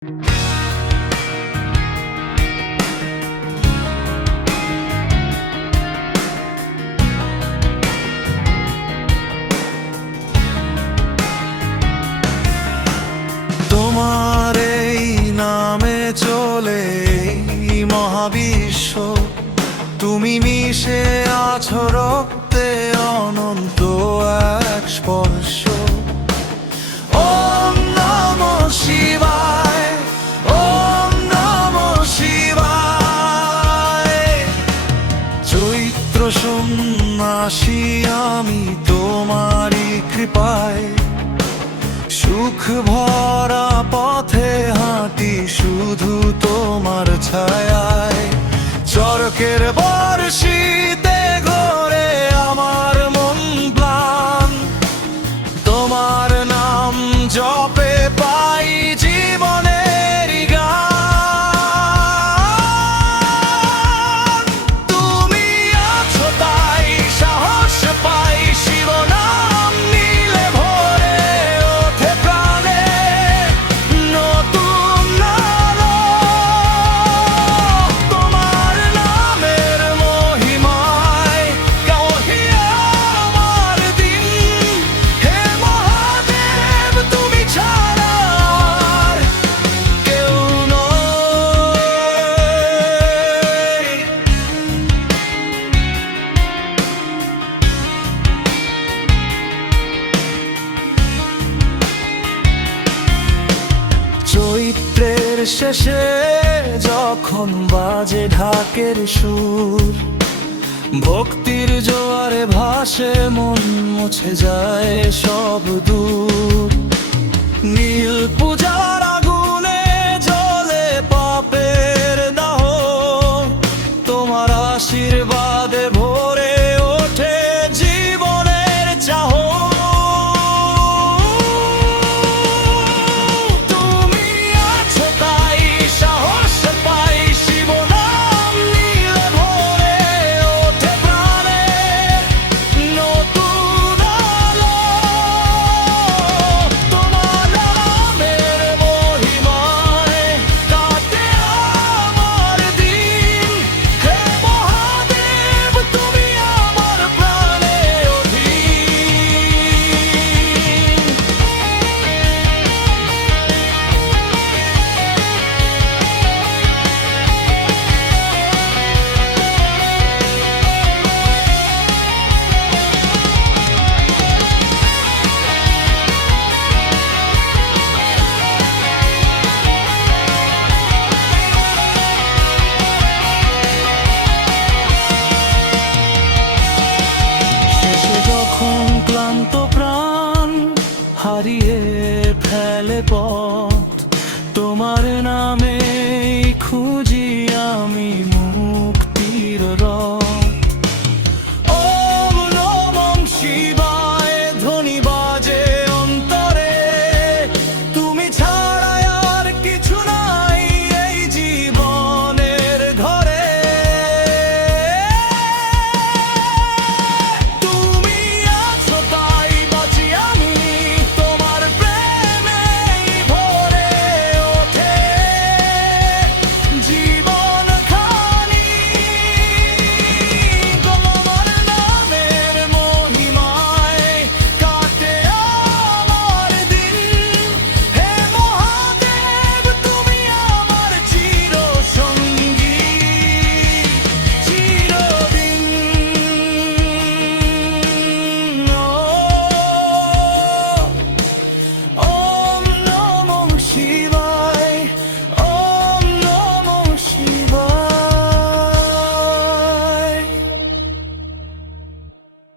তোমার এই নামে চলে মহাবিশ্ব, তুমি মিশে আছো রক্তে, অনন্ত এক স্পর্শ। ওম নমঃ শিবায়, ওম নমঃ শিবায়। চৈত্র সন্ন্যাসী আমি তোমারই কৃপায়, সুখ ভরা পথে হাঁটি শুধু তোমার ছায়ায়। চরকের বর্ষিতে ঘোরে আমার মন প্রাণ, তোমার নাম জপে পাই জীবনের গান। তুমি আছো তাই সাহস পাই, শিব নাম নিলে ভরে ওঠে প্রাণে নতুন আলো। তোমার নামের মহিমায় কাহিয়ে আমার দিন, হে মহাদেব তুমি ছাড়া আর কেউ নয়। চৈত্রের শেষে যখন বাজে ঢাকের সুর, ভক্তির জোয়ারে ভাসে মন, মুছে যায় সব দূর। নীল পূজার আগুনে জ্বলে পাপের দাহ, তোমার আশীর্বাদে ভরে ওঠে জীবনের চাহ। তুমি আছো তাই সাহস পাই, শিব নাম নিলে ভরে ওঠে প্রাণে নতুন আলো। তোমার নামের মহিমায় কাটে আমার দিন, হে মহাদেব তুমি আমার প্রাণে অধীন। শেষে যখন ক্লান্ত প্রাণ হারিয়ে ফেলে পথ, তোমার নামে খুঁজি